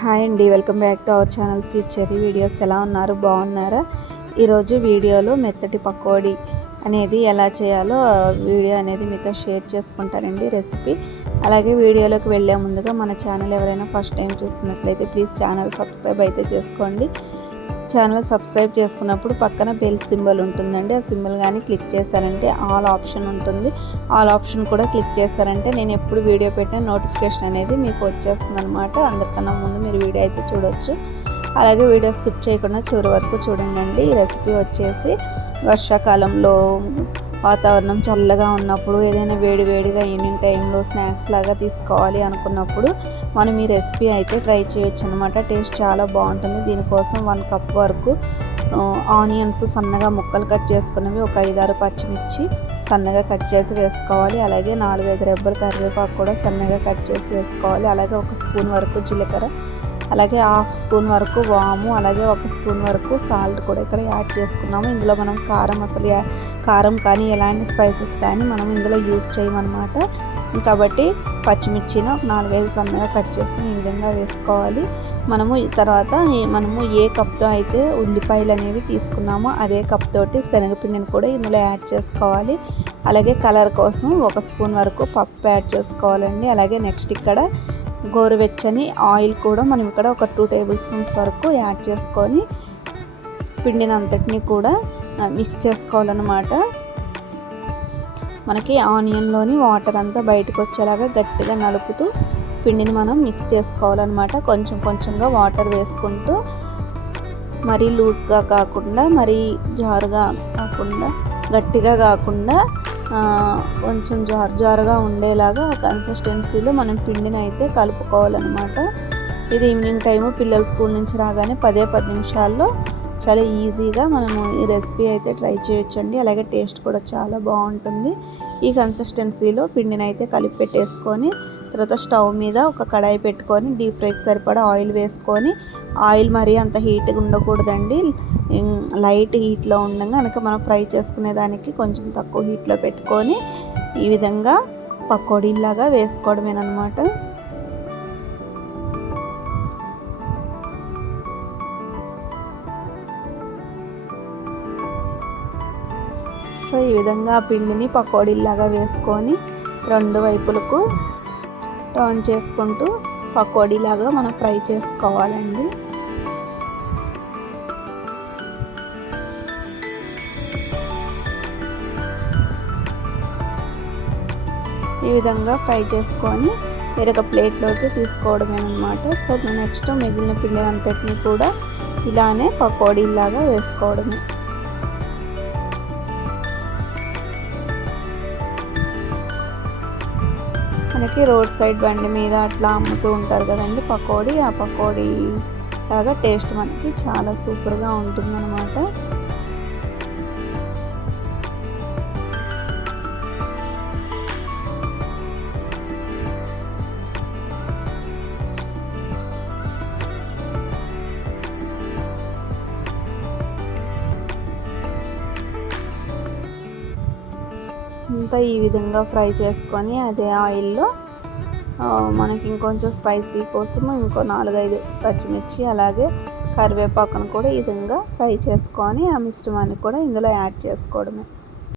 Hi అండి, welcome back to our channel sweet cherry videos. ఎలా ఉన్నారు? బాగున్నారా? ఈరోజు వీడియోలో మెత్తటి పకోడీ అనేది ఎలా చేయాలో వీడియో అనేది మీతో షేర్ చేసుకుంటానండి, రెసిపీ. అలాగే వీడియోలోకి వెళ్ళే ముందుగా మన ఛానల్ ఎవరైనా ఫస్ట్ టైం చూస్తున్నట్లయితే ప్లీజ్ ఛానల్ సబ్స్క్రైబ్ అయితే చేసుకోండి. ఛానల్ సబ్స్క్రైబ్ చేసుకున్నప్పుడు పక్కన బెల్ సింబల్ ఉంటుందండి, ఆ సింబల్ కానీ క్లిక్ చేశారంటే ఆల్ ఆప్షన్ ఉంటుంది. ఆల్ ఆప్షన్ కూడా క్లిక్ చేశారంటే నేను ఎప్పుడు వీడియో పెట్టిన నోటిఫికేషన్ అనేది మీకు వచ్చేస్తుంది అనమాట. అందరికన్నా ముందు మీరు వీడియో అయితే చూడొచ్చు. అలాగే వీడియో స్కిప్ చేయకుండా చివరి వరకు చూడండి. ఈ రెసిపీ వచ్చేసి వర్షాకాలంలో వాతావరణం చల్లగా ఉన్నప్పుడు ఏదైనా వేడివేడిగా ఈవినింగ్ టైంలో స్నాక్స్ లాగా తీసుకోవాలి అనుకున్నప్పుడు మనం ఈ రెసిపీ అయితే ట్రై చేయొచ్చు అనమాట. టేస్ట్ చాలా బాగుంటుంది. దీనికోసం 1 కప్ వరకు ఆనియన్స్ సన్నగా ముక్కలు కట్ చేసుకున్నవి, ఒక 5-6 పచ్చిమిర్చి సన్నగా కట్ చేసి వేసుకోవాలి. అలాగే 4-5 రెబ్బలు కరివేపాకు కూడా సన్నగా కట్ చేసి వేసుకోవాలి. అలాగే 1 స్పూన్ వరకు జీలకర్ర, అలాగే 1/2 స్పూన్ వరకు వాము, అలాగే 1 స్పూన్ వరకు సాల్ట్ కూడా ఇక్కడ యాడ్ చేసుకున్నాము. ఇందులో మనం కారం కానీ ఎలాంటి స్పైసెస్ కానీ మనం ఇందులో యూజ్ చేయమన్నమాట. కాబట్టి పచ్చిమిర్చిని 4-5 సన్నగా కట్ చేసుకుని ఈ విధంగా వేసుకోవాలి. మనము ఏ కప్తో అయితే ఉల్లిపాయలు అనేవి తీసుకున్నామో అదే కప్ తోటి శనగపిండిని కూడా ఇందులో యాడ్ చేసుకోవాలి. అలాగే కలర్ కోసం 1 స్పూన్ వరకు పసుపు యాడ్ చేసుకోవాలండి. అలాగే నెక్స్ట్ ఇక్కడ గోరువెచ్చని ఆయిల్ కూడా మనం ఇక్కడ ఒక 2 టేబుల్ స్పూన్స్ వరకు యాడ్ చేసుకొని పిండిని అంతటిని కూడా మిక్స్ చేసుకోవాలన్నమాట. మనకి ఆనియన్లోని వాటర్ అంతా బయటకు వచ్చేలాగా గట్టిగా నలుపుతూ పిండిని మనం మిక్స్ చేసుకోవాలన్నమాట. కొంచెం కొంచెంగా వాటర్ వేసుకుంటూ, మరీ లూజ్గా కాకుండా మరీ జారుగా కాకుండా గట్టిగా కాకుండా కొంచెం జారుగా ఉండేలాగా కన్సిస్టెన్సీలో మనం పిండిని అయితే కలుపుకోవాలన్నమాట. ఇది ఈవినింగ్ టైము పిల్లలు స్కూల్ నుంచి రాగానే 10 నిమిషాల్లో చాలా ఈజీగా మనము ఈ రెసిపీ అయితే ట్రై చేయొచ్చండి. అలాగే టేస్ట్ కూడా చాలా బాగుంటుంది. ఈ కన్సిస్టెన్సీలో పిండిని అయితే కలిపి పెట్టేసుకొని తర్వాత స్టవ్ మీద ఒక కడాయి పెట్టుకొని డీప్ ఫ్రైకి సరిపడా ఆయిల్ వేసుకొని, ఆయిల్ మరీ అంత హీట్గా ఉండకూడదండి, లైట్ హీట్లో ఉండగా కనుక మనం ఫ్రై చేసుకునే దానికి కొంచెం తక్కువ హీట్లో పెట్టుకొని ఈ విధంగా పకోడీలాగా వేసుకోవడమేనమాట. సో ఈ విధంగా పిండిని పకోడీలాగా వేసుకొని 2 వైపులకు టర్న్ చేసుకుంటూ పకోడీలాగా మనం ఫ్రై చేసుకోవాలండి. ఈ విధంగా ఫ్రై చేసుకొని వేరొక ప్లేట్లోకి తీసుకోవడమేనమాట. సో నెక్స్ట్ మిగిలిన పిండి అంతటిని కూడా ఇలానే పకోడీలాగా వేసుకోవడమే. మనకి రోడ్ సైడ్ బండి మీద అట్లా అమ్ముతూ ఉంటారు కదండి పకోడీ, ఆ పకోడీ లాగా టేస్ట్ మనకి చాలా సూపర్గా ఉంటుందన్నమాట. అంతా ఈ విధంగా ఫ్రై చేసుకొని అదే ఆయిల్లో మనకి ఇంకొంచెం స్పైసీ కోసం ఇంకో 4-5 పచ్చిమిర్చి అలాగే కరివేపాకును కూడా ఈ విధంగా ఫ్రై చేసుకొని ఆ మిశ్రమాన్ని కూడా ఇందులో యాడ్ చేసుకోవడమే.